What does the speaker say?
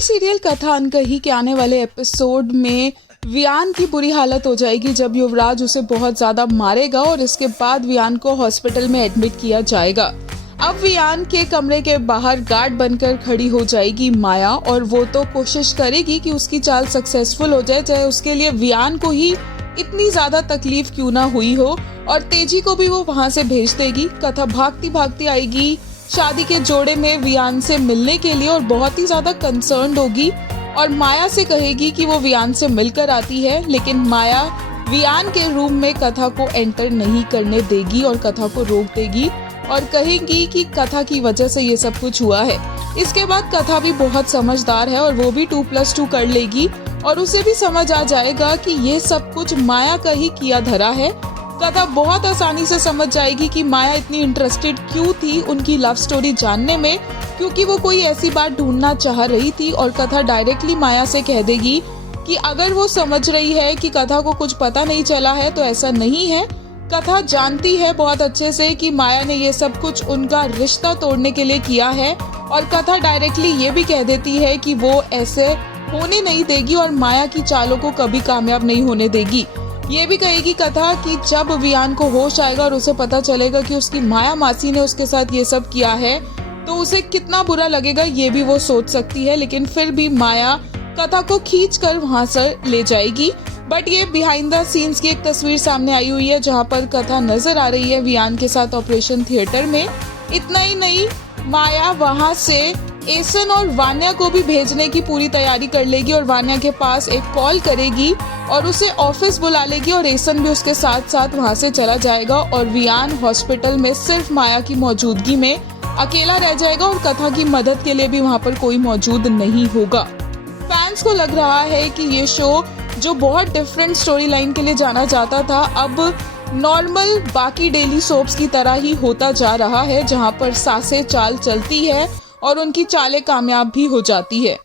Serial कथा अनकही के आने वाले एपिसोड में वियान की बुरी हालत हो जाएगी जब युवराज उसे बहुत ज्यादा मारेगा और इसके बाद वियान को हॉस्पिटल में एडमिट किया जाएगा। अब वियान के कमरे के बाहर गार्ड बनकर खड़ी हो जाएगी माया और वो तो कोशिश करेगी कि उसकी चाल सक्सेसफुल हो जाए, चाहे उसके लिए वियान को ही इतनी ज्यादा तकलीफ क्यों ना हुई हो। और तेजी को भी वो वहां से भेज देगी। कथा भागती भागती आएगी शादी के जोड़े में वियान से मिलने के लिए और बहुत ही ज्यादा कंसर्न्ड होगी और माया से कहेगी कि वो वियान से मिलकर आती है, लेकिन माया वियान के रूम में कथा को एंटर नहीं करने देगी और कथा को रोक देगी और कहेगी कि कथा की वजह से ये सब कुछ हुआ है। इसके बाद कथा भी बहुत समझदार है और वो भी 2+2 कर लेगी और उसे भी समझ आ जाएगा कि ये सब कुछ माया का ही किया धरा है। कथा बहुत आसानी से समझ जाएगी कि माया इतनी इंटरेस्टेड क्यों थी उनकी लव स्टोरी जानने में, क्योंकि वो कोई ऐसी बात ढूंढना चाह रही थी। और कथा डायरेक्टली माया से कह देगी कि अगर वो समझ रही है कि कथा को कुछ पता नहीं चला है तो ऐसा नहीं है। कथा जानती है बहुत अच्छे से कि माया ने ये सब कुछ उनका रिश्ता तोड़ने के लिए किया है और कथा डायरेक्टली ये भी कह देती है कि वो ऐसे होने नहीं देगी और माया की चालों को कभी कामयाब नहीं होने देगी। ये भी कहेगी कथा कि जब वियान को होश आएगा और उसे पता चलेगा कि उसकी माया मासी ने उसके साथ ये सब किया है तो उसे कितना बुरा लगेगा ये भी वो सोच सकती है। लेकिन फिर भी माया कथा को खींचकर वहां से ले जाएगी। बट ये बिहाइंड द सीन्स की एक तस्वीर सामने आई हुई है जहां पर कथा नजर आ रही है वियान के साथ ऑपरेशन थिएटर में। इतना ही नहीं, माया वहां से एसन और वान्या को भी भेजने की पूरी तैयारी कर लेगी और वान्या के पास एक कॉल करेगी और उसे ऑफिस बुला लेगी और एसन भी उसके साथ साथ वहां से चला जाएगा और वियान हॉस्पिटल में सिर्फ माया की मौजूदगी में अकेला रह जाएगा और कथा की मदद के लिए भी वहां पर कोई मौजूद नहीं होगा। फैंस को लग रहा है कि ये शो जो बहुत डिफरेंट स्टोरी लाइन के लिए जाना जाता था अब नॉर्मल बाकी डेली सोप्स की तरह ही होता जा रहा है, जहां पर सासें चाल चलती है और उनकी चालें कामयाब भी हो जाती है।